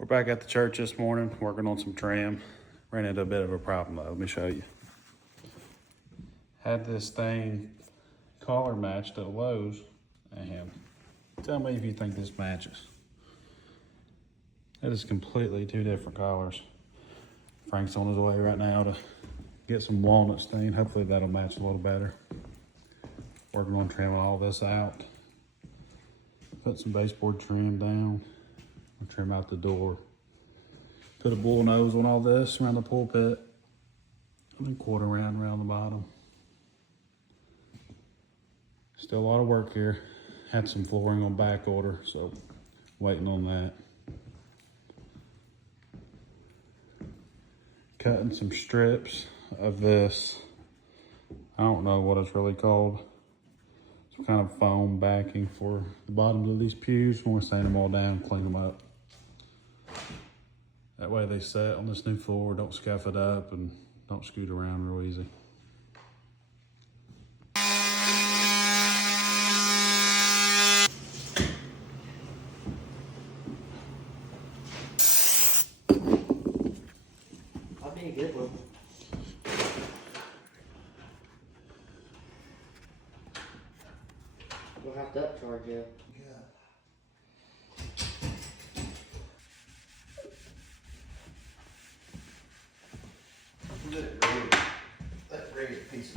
We're back at the church this morning, working on some trim. Ran into a bit of a problem though, let me show you. Had this thing collar matched at Lowe's, and tell me if you think this matches. It is completely two different collars. Frank's on his way right now to get some walnut stain. Hopefully that'll match a little better. Working on trimming all this out. Put some baseboard trim down. I'll trim out the door. Put a bull nose on all this around the pulpit. And then quarter round around the bottom. Still a lot of work here. Had some flooring on back order, so waiting on that. Cutting some strips of this. I don't know what it's really called. Some kind of foam backing for the bottoms of these pews. I'm gonna sand them all down, clean them up. That way they set on this new floor, don't scuff it up and don't scoot around real easy. That'd be a good one. We'll have to upcharge you. That red piece.